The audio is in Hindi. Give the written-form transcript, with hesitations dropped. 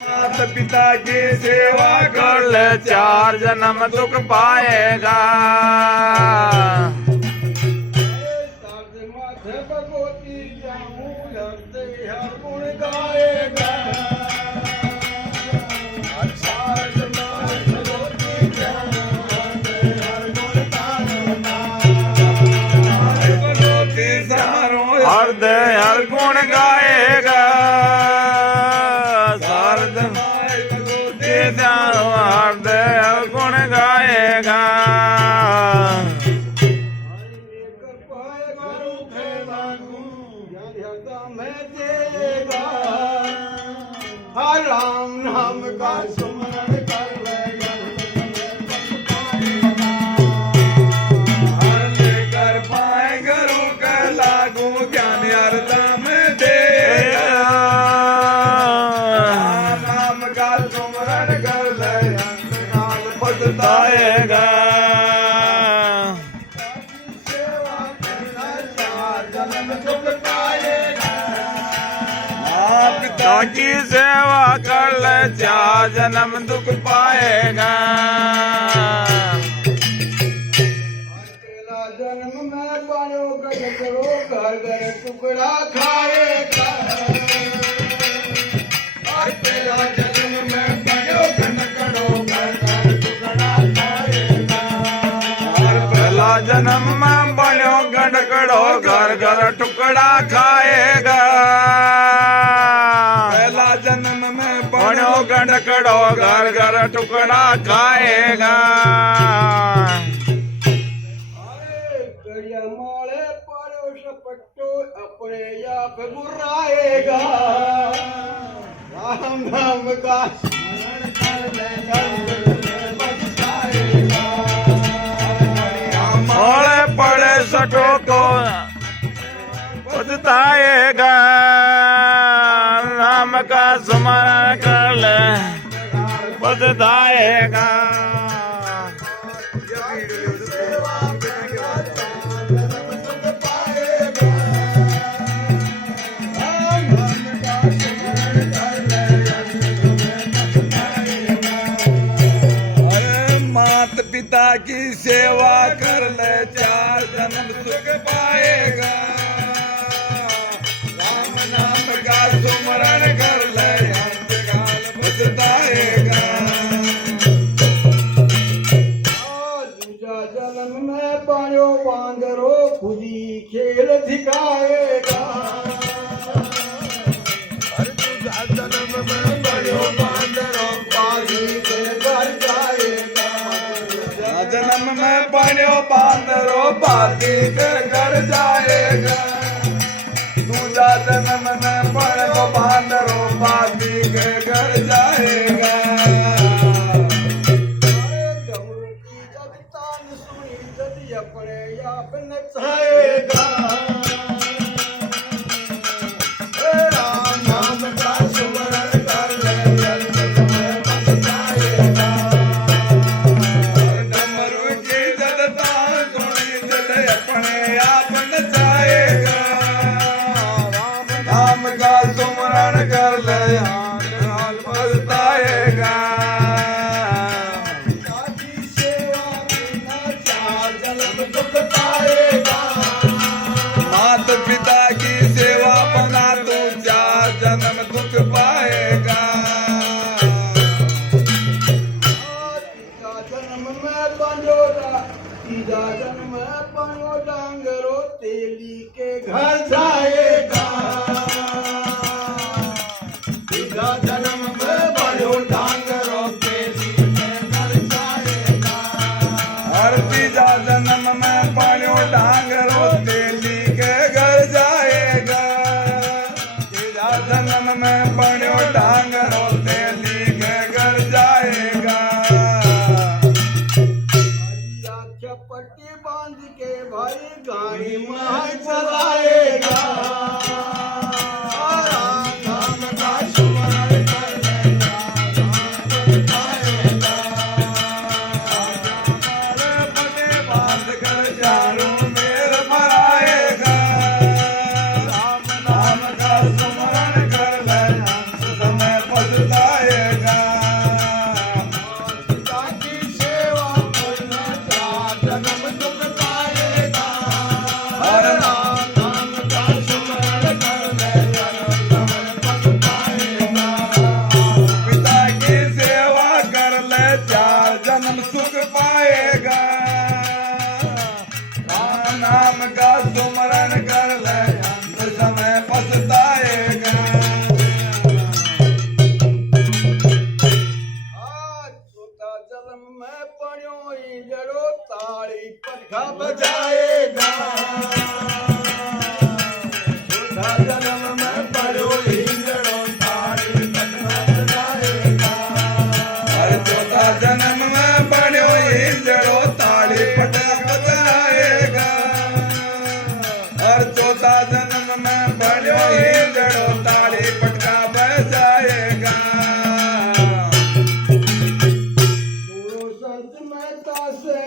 माता पिता की सेवा कर ले, 4 जन्म दुख पाएगा। माथे भगवती जाऊं लड़ते हर गुण गाएगा। हृदय हर गुण गाएगा। हृदय हर गुण गाएगा। हर राम नाम का सुमरण कर लेगा। हर लेकर पाए गुरु का लागू ज्ञान हरदम दे। नाम का सुमरण कर ले, नाम पछताएगा। पिता की सेवा कर ले, 4 जन्म दुख पाएगा। पहला जन्म में पायो गज करो, घर घर टुकड़ा खाएगा। और पहला जन्म में पायो गज करो, घर घर टुकड़ा खाएगा। और पहला जन्म में बनो गड़गड़ो, घर घर टुकड़ा खाएगा। पहला जन्म में बनो गड़गड़ो, घर घर टुकड़ा खाएगा। कड़िया माले पारो सपट्टो, अपने आप बुराएगा। राम नाम का स्मरण कर लेगा, बचताएगा। मोड़े पड़े सटो को पछताएगा। नाम का स्मरण कर ले, पछताएगा। माता पिता की सेवा कर ले, 4 जन्म सुख पाएगा। राम नाम का सुमरण कर ले, अंतकाल पछताएगा। दूजा जन्म में पायो बांदरो, खुदी खेल दिखाएगा। दूजा जन्म में पायो बांदरो, पानी के घर जाएगा। जन्म में पड़ो बांदरो, बाती के घर जाएगा। दूजा जन्म में पड़ो बांदरो, बाती के घर जाएगा। डमरू की जब तान सुनी, जद अपने आप नचाएगा। राम नाम का सुमरण कर ले, अंत में बचताएगा। डमरू की जद तान सुनी, जद अपने आप नचाएगा। नाम का सुमरण कर ले, हाल पछताएगा। बजाएगा चौथा जन्म में बड़ो हिंजड़ो ताड़ी पटका बजाएगा हर चौथा जन्म में बड़ो हिंजड़ो ताड़ी पटका बजाएगा हर चौथा जन्म में बड़ो हिंजड़ो ताड़ी पटका बजाएगा गुरु संत मेहता से